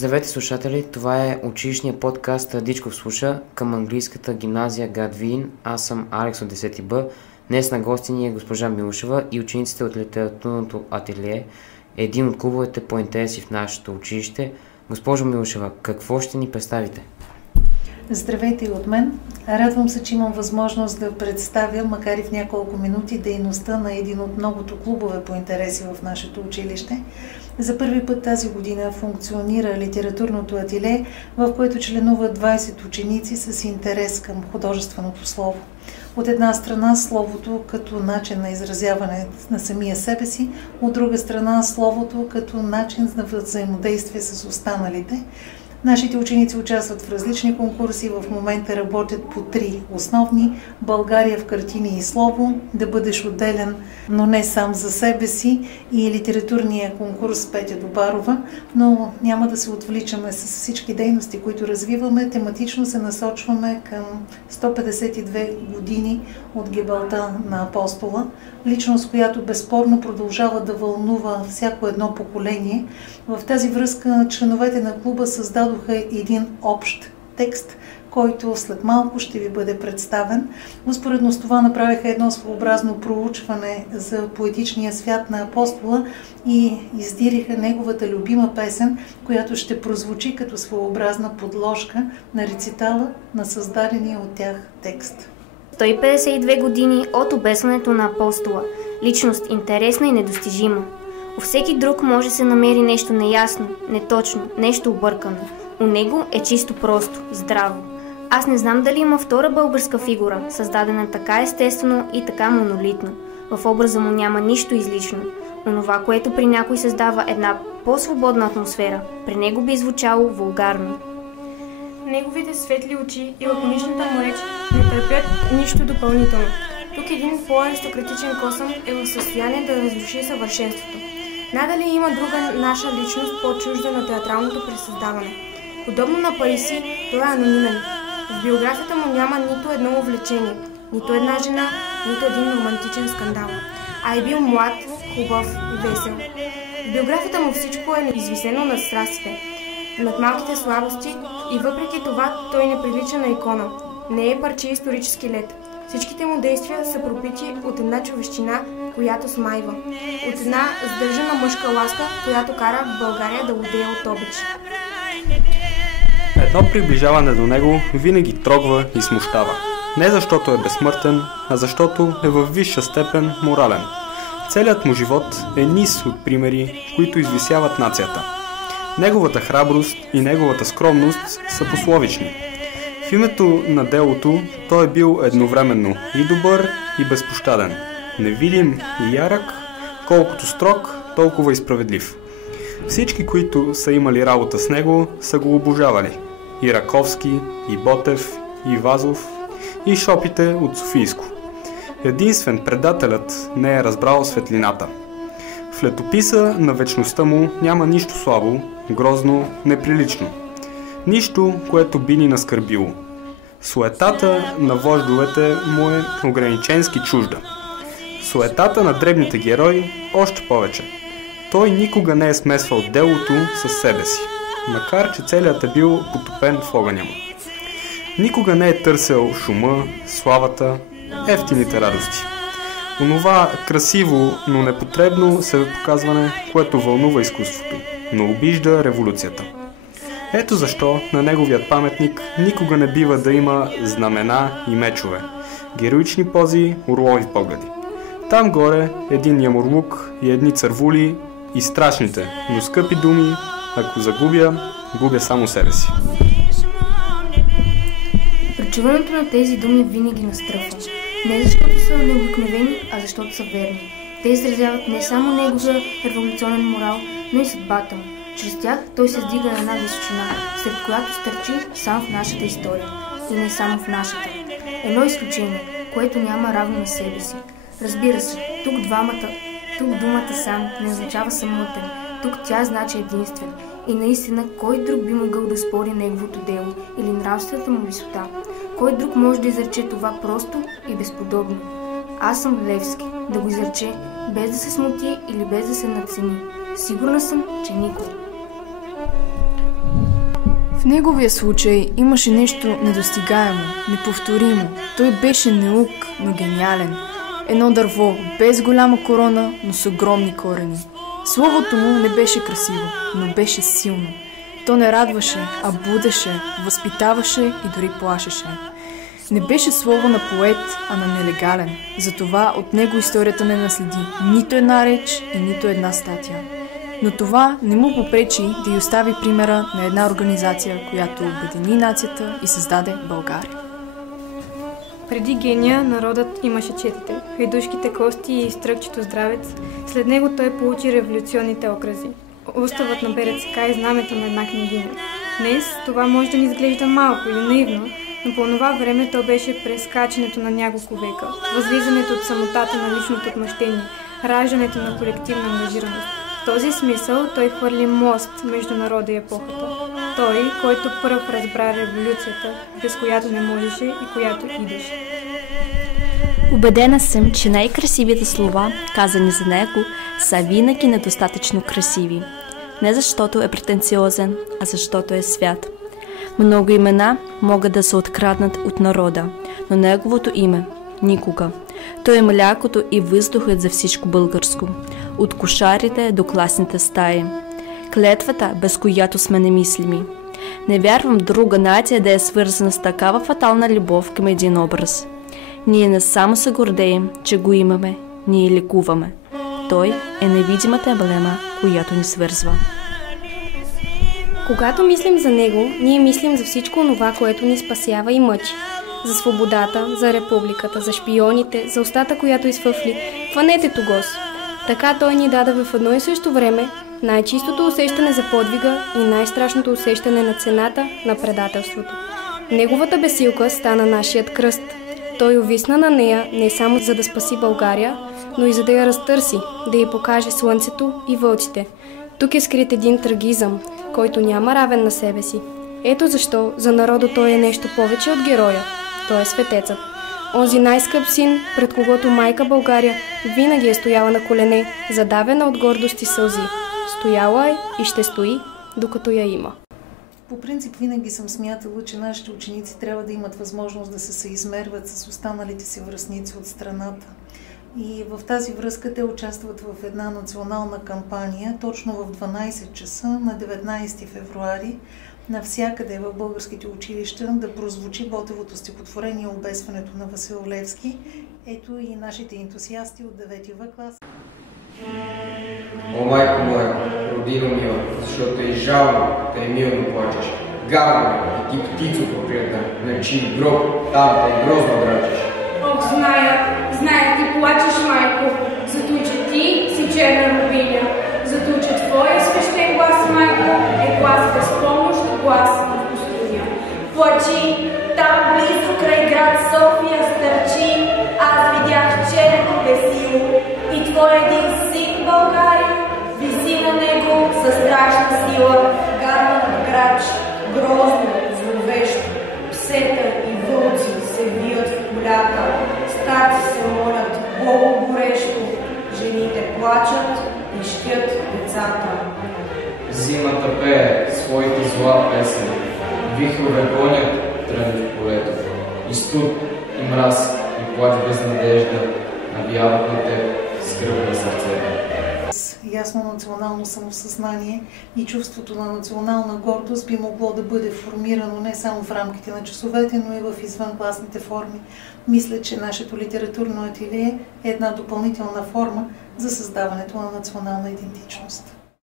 Здравейте, слушатели! Това е училищният подкаст Дичков слуша към английската гимназия град Видин. Аз съм Алекс от 10 Б. Днес на гости ни е госпожа Милушева и учениците от литературното ателие, един от клубовете по интереси в нашето училище. Госпожо Милушева, какво ще ни представите? Здравейте и от мен. Радвам се, че имам възможност да представя, макар и в няколко минути, дейността на един от многото клубове по интереси в нашето училище. За първи път тази година функционира литературното ателие, в което членуват 20 ученици с интерес към художественото слово. От една страна словото като начин на изразяване на самия себе си, от друга страна словото като начин на взаимодействие с останалите. Нашите ученици участват в различни конкурси, в момента работят по 3 основни: България в картини и слово, Да бъдеш отделен, но не сам за себе си, и литературния конкурс Петя Добарова, но няма да се отвличаме с всички дейности, които развиваме. Тематично се насочваме към 152 години от гибелта на Апостола, личност, която безспорно продължава да вълнува всяко едно поколение. В тази връзка членовете на клуба създадоха един общ текст, който след малко ще ви бъде представен. Успоредно с това направиха едно своеобразно проучване за поетичния свят на Апостола и издириха неговата любима песен, която ще прозвучи като своеобразна подложка на рецитала на създадения от тях текст. 152 години от обесването на Апостола. Личност интересна и недостижима. У всеки друг може да се намери нещо неясно, неточно, нещо объркано. У него е чисто просто, здраво. Аз не знам дали има втора българска фигура, създадена така естествено и така монолитно. В образа му няма нищо излишно. Онова, което при някой създава една по-свободна атмосфера, при него би звучало вулгарно. Неговите светли очи и лаконичната му реч не търпят нищо допълнително. Тук един по-аристократичен косъм е в състояние да разруши съвършенството. Надали има друга наша личност по-чужда на театралното пресъздаване. Подобно на Париси, той е анонимен. В биографията му няма нито едно увлечение, нито една жена, нито един романтичен скандал. А е бил млад, хубав и весел. В биографията му всичко е извисено над страстите, над малките слабости, и въпреки това той не прилича на икона. Не е парче исторически лед. Всичките му действия са пропити от една човещина, която смайва. От една сдържана мъжка ласка, която кара България да лудее от обич. Едно приближаване до него винаги трогва и смущава. Не защото е безсмъртен, а защото е във висша степен морален. Целият му живот е низ от примери, които извисяват нацията. Неговата храброст и неговата скромност са пословични. В името на делото той е бил едновременно и добър, и безпощаден, невидим и ярък, колкото строг, толкова и справедлив. Всички, които са имали работа с него, са го обожавали. И Раковски, и Ботев, и Вазов, и шопите от Софийско. Единствен предателят не е разбрал светлината. В летописа на вечността му няма нищо слабо, грозно, неприлично. Нищо, което би ни наскърбило. Суетата на вождовете му е ограниченски чужда. Суетата на дребните герои още повече. Той никога не е смесвал делото със себе си, макар че целият е бил потопен в огъня му. Никога не е търсил шума, славата, евтините радости. Онова красиво, но непотребно себепоказване, което вълнува изкуството, но обижда революцията. Ето защо на неговият паметник никога не бива да има знамена и мечове, героични пози, орлови погледи. Там горе един ямурлук и едни цървули и страшните, но скъпи думи: ако загубя, губя само себе си. Прочуването на тези думи винаги настръхва. Не защото са необикновени, а защото са верни. Те изразяват не само неговия революционен морал, но и съдбата му. Чрез тях той се сдига на една височина, след която стърчи сам в нашата история. И не само в нашата. Едно изключение, което няма равно на себе си. Разбира се, тук думата сам не означава самотен. Тук тя значи единствен. И наистина, кой друг би могъл да спори неговото дело или нравствената му висота? Кой друг може да изрече това просто и безподобно? Аз съм Левски, да го изрече, без да се смути или без да се надцени. Сигурна съм, че никой. В неговия случай имаше нещо недостигаемо, неповторимо. Той беше неук, но гениален. Едно дърво без голяма корона, но с огромни корени. Словото му не беше красиво, но беше силно. То не радваше, а будеше, възпитаваше и дори плашеше. Не беше слово на поет, а на нелегален. Затова от него историята не наследи нито една реч и нито една статия. Но това не му попречи да й остави примера на една организация, която обедини нацията и създаде България. Преди гения народът имаше четите, хайдушките кости и стръкчето здравец. След него той получи революционните окрази. Уставът на БРЦК и знамето на една княгиня. Днес това може да ни изглежда малко или наивно, но по това време то беше прескачането на няколко века, възлизането от самотата на личното отмъщение, раждането на колективна ангажираност. В този смисъл той хвърли мост между народа и епохата. Той, който пръв разбра революцията, без която не можеше и която идеше. Убедена съм, че най-красивите слова, казани за него, са винаги недостатъчно красиви. Не защото е претенциозен, а защото е свят. Много имена могат да се откраднат от народа, но неговото име – никога. Той е млякото и въздухът за всичко българско. От кошарите до класните стаи. Клетвата, без която сме немислими. Не вярвам друга нация да е свързана с такава фатална любов към един образ. Ние не само се гордеем, че го имаме, ние лекуваме. Той е невидимата емблема, която ни свързва. Когато мислим за него, ние мислим за всичко онова, което ни спасява и мъчи. За свободата, за републиката, за шпионите, за устата, която изфъфли. Хванете тогос! Така той ни даде в едно и също време най-чистото усещане за подвига и най-страшното усещане на цената на предателството. Неговата бесилка стана нашият кръст. Той увисна на нея не само за да спаси България, но и за да я разтърси, да й покаже слънцето и вълците. Тук е скрит един трагизъм, който няма равен на себе си. Ето защо за народа той е нещо повече от героя. Той е светецът. Онзи най-скъп син, пред когото майка България винаги е стояла на колене, задавена от гордост и сълзи. Стояла е и ще стои, докато я има. По принцип винаги съм смятала, че нашите ученици трябва да имат възможност да се съизмерват с останалите си връстници от страната. И в тази връзка те участват в една национална кампания, точно в 12 часа на 19 февруари, навсякъде в българските училища да прозвучи Ботевото стихотворение "Обесването" на Васил Левски. Ето и нашите ентусиасти от 9 клас. О, майко моя, родино мила, защото е жално, те милно плачеш. Гадно и ти птицо проклета, на чий гроб, там те грозно драчеш. Ох, зная, ти плачеш, майко, зато че ти си черна рубиня, зато че твоя свещен глас, майко, е глас без помощ, глас в пустиня. Плачи, там близо край град София стърчи, аз видях черно бесило и твой един син, България, виси на него със страшна сила, гарва на грач, грозно, зловещо, псета и вълци се вият в полята, старци се молят горещо, жените плачат и щят децата. Зимата пее своите зла песен, вихрове гонят тръни в полето, и студ, и мраз, и плач без надежда, навяват на теб скръб на сърцето. Ясно национално самосъзнание и чувството на национална гордост би могло да бъде формирано не само в рамките на часовете, но и в извънкласните форми. Мисля, че нашето литературно ателие е една допълнителна форма за създаването на национална идентичност.